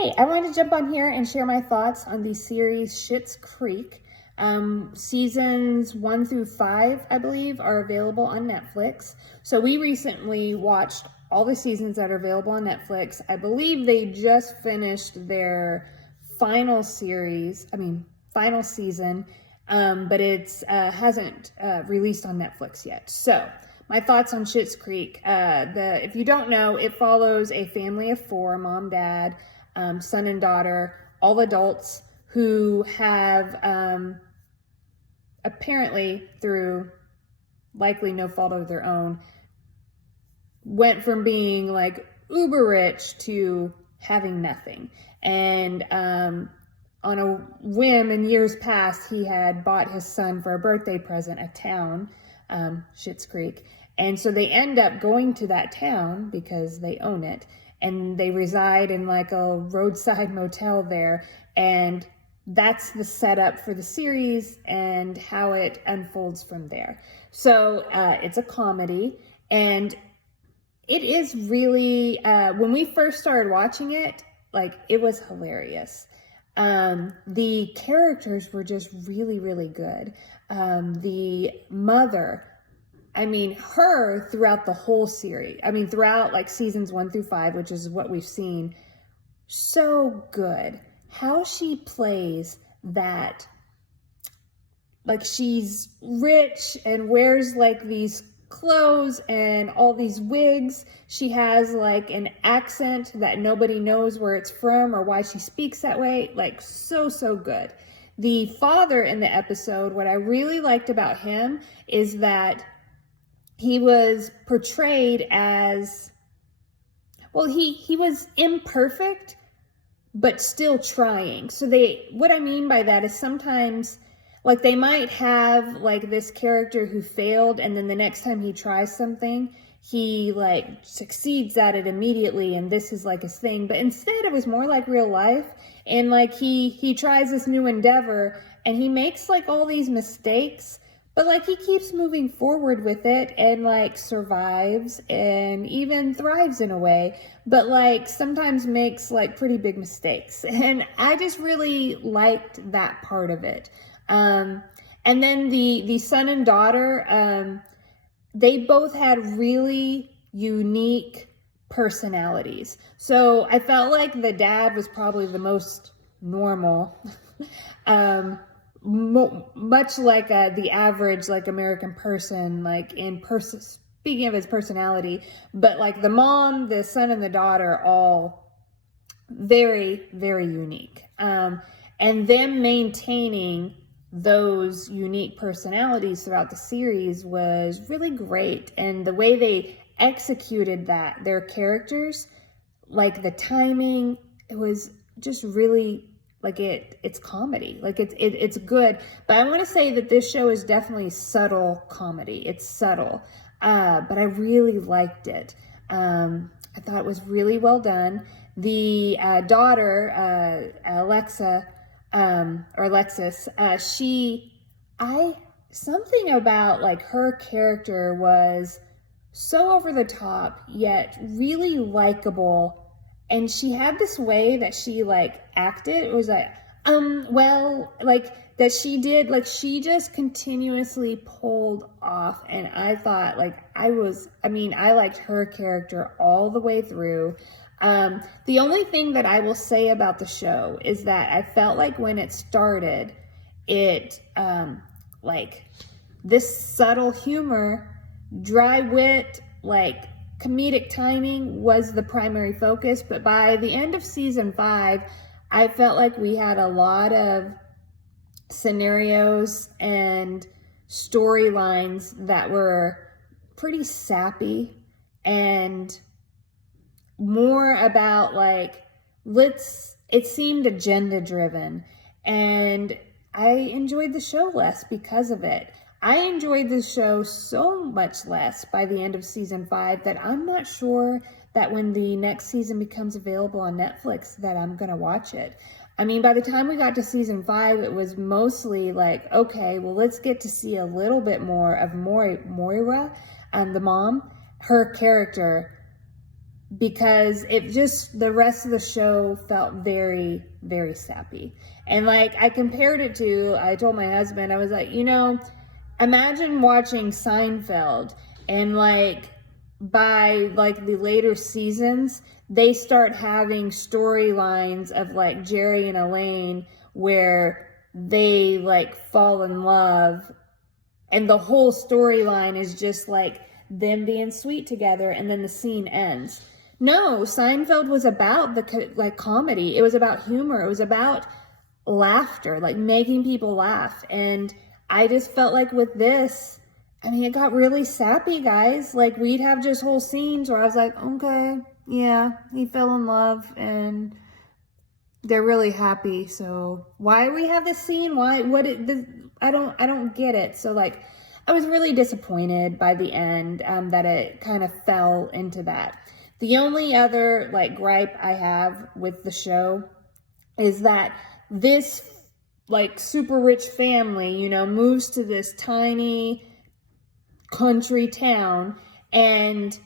Hey, I wanted to jump on here and share my thoughts on the series Schitt's Creek. Seasons 1 through 5, I believe, are available on Netflix. So we recently watched all the seasons that are available on Netflix. I believe they just finished their final season, but it's hasn't released on Netflix yet. So my thoughts on Schitt's Creek. If you don't know, it follows a family of 4, mom, dad, son and daughter, all adults who have apparently, through likely no fault of their own, went from being like uber rich to having nothing. And on a whim in years past, he had bought his son for a birthday present a town, Schitt's Creek. And so they end up going to that town because they own it. And they reside in like a roadside motel there. And that's the setup for the series and how it unfolds from there. So it's a comedy, and it is really, when we first started watching it, like, it was hilarious. The characters were just really, really good. The mother, her throughout the whole series, throughout like seasons 1 through 5, which is what we've seen, so good. How she plays that, like, she's rich and wears like these clothes and all these wigs. She has like an accent that nobody knows where it's from or why she speaks that way. Like, so good. The father in the episode, what I really liked about him is that he was portrayed as, well, he was imperfect, but still trying. So what I mean by that is sometimes, like, they might have like this character who failed, and then the next time he tries something, he like succeeds at it immediately, and this is like his thing. But instead it was more like real life, and like he tries this new endeavor and he makes like all these mistakes, but like he keeps moving forward with it and like survives and even thrives in a way, but like sometimes makes like pretty big mistakes. And I just really liked that part of it. And then the son and daughter, they both had really unique personalities. So I felt like the dad was probably the most normal, much like the average like American person, like speaking of his personality. But like the mom, the son, and the daughter, all very, very unique. And them maintaining those unique personalities throughout the series was really great. And the way they executed that, their characters, like the timing, it was just really, like, it's comedy. Like, it's good. But I want to say that this show is definitely subtle comedy. It's subtle. But I really liked it. I thought it was really well done. The daughter, Alexis, something about like her character was so over the top, yet really likable. And she had this way that she like acted. It was like, like that she did, like she just continuously pulled off. And I thought like, I liked her character all the way through. The only thing that I will say about the show is that I felt like when it started, it, like this subtle humor, dry wit, like comedic timing was the primary focus. But by the end of season 5, I felt like we had a lot of scenarios and storylines that were pretty sappy and more about like, it seemed agenda driven, and I enjoyed the show less because of it. I enjoyed the show so much less by the end of season 5 that I'm not sure that when the next season becomes available on Netflix that I'm gonna watch it. By the time we got to season 5, it was mostly like, okay, well, let's get to see a little bit more of Moira, the mom. Her character because it just, the rest of the show felt very, very sappy. And like, I compared it to, I told my husband, I was like, you know, imagine watching Seinfeld, and like by like the later seasons, they start having storylines of like Jerry and Elaine where they like fall in love, and the whole storyline is just like them being sweet together, and then the scene ends. No, Seinfeld was about the like comedy. It was about humor. It was about laughter, like making people laugh. And I just felt like with this, I mean, it got really sappy, guys. Like, we'd have just whole scenes where I was like, okay, yeah, he fell in love and they're really happy. So why we have this scene? Why? I don't get it. So like, I was really disappointed by the end that it kind of fell into that. The only other like gripe I have with the show is that this like super rich family, you know, moves to this tiny country town, and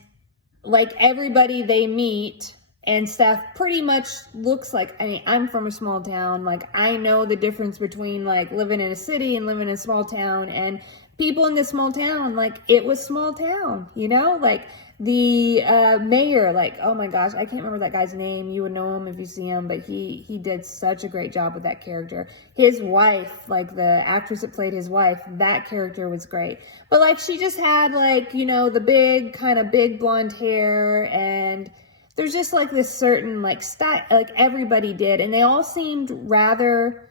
like everybody they meet and stuff pretty much looks like, I mean, I'm from a small town. Like, I know the difference between like living in a city and living in a small town, and people in this small town, like, it was small town, you know, like the mayor, like, oh my gosh, I can't remember that guy's name. You would know him if you see him, but he did such a great job with that character. His wife, like the actress that played his wife, that character was great. But like, she just had like, you know, the big blonde hair, and there's just like this certain like style, like everybody did, and they all seemed rather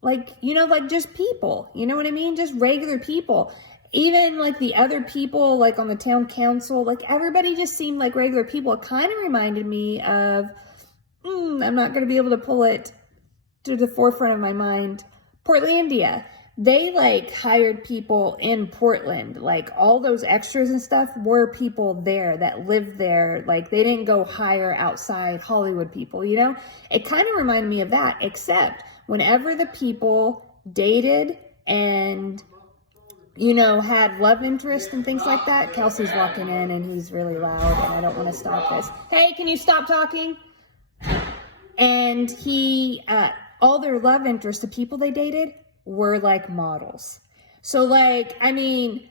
like, you know, like just people, you know what I mean? Just regular people. Even like the other people, like on the town council, like everybody just seemed like regular people. It kind of reminded me of, I'm not going to be able to pull it to the forefront of my mind, Portlandia. They like hired people in Portland, like all those extras and stuff were people there that lived there. Like, they didn't go hire outside Hollywood people, you know? It kind of reminded me of that, except whenever the people dated and, you know, had love interest and things like that. Kelsey's walking in and he's really loud and I don't want to stop this. Hey, can you stop talking? And he, all their love interest, the people they dated, were like models. So like, I mean,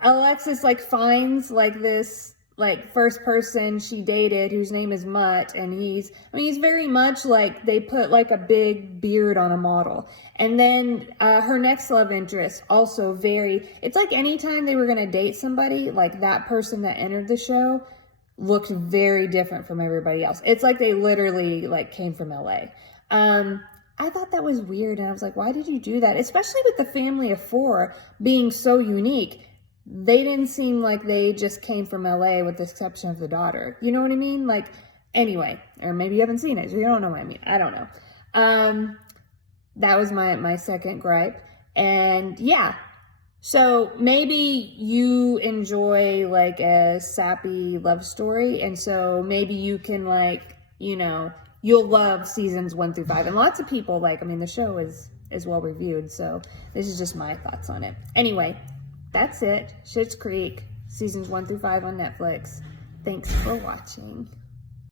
Alexis like finds like this like first person she dated whose name is Mutt, and he's very much like, they put like a big beard on a model. And then her next love interest also it's like anytime they were gonna date somebody, like that person that entered the show looked very different from everybody else. It's like they literally like came from LA. I thought that was weird, and I was like, why did you do that? Especially with the family of four being so unique. They didn't seem like they just came from LA with the exception of the daughter. You know what I mean? Like, anyway, or maybe you haven't seen it, so you don't know what I mean. I don't know. That was my second gripe. And yeah, so maybe you enjoy like a sappy love story, and so maybe you can like, you know, you'll love seasons 1 through 5. And lots of people like, I mean, the show is well reviewed, so this is just my thoughts on it. Anyway, that's it. Schitt's Creek, seasons 1 through 5 on Netflix. Thanks for watching.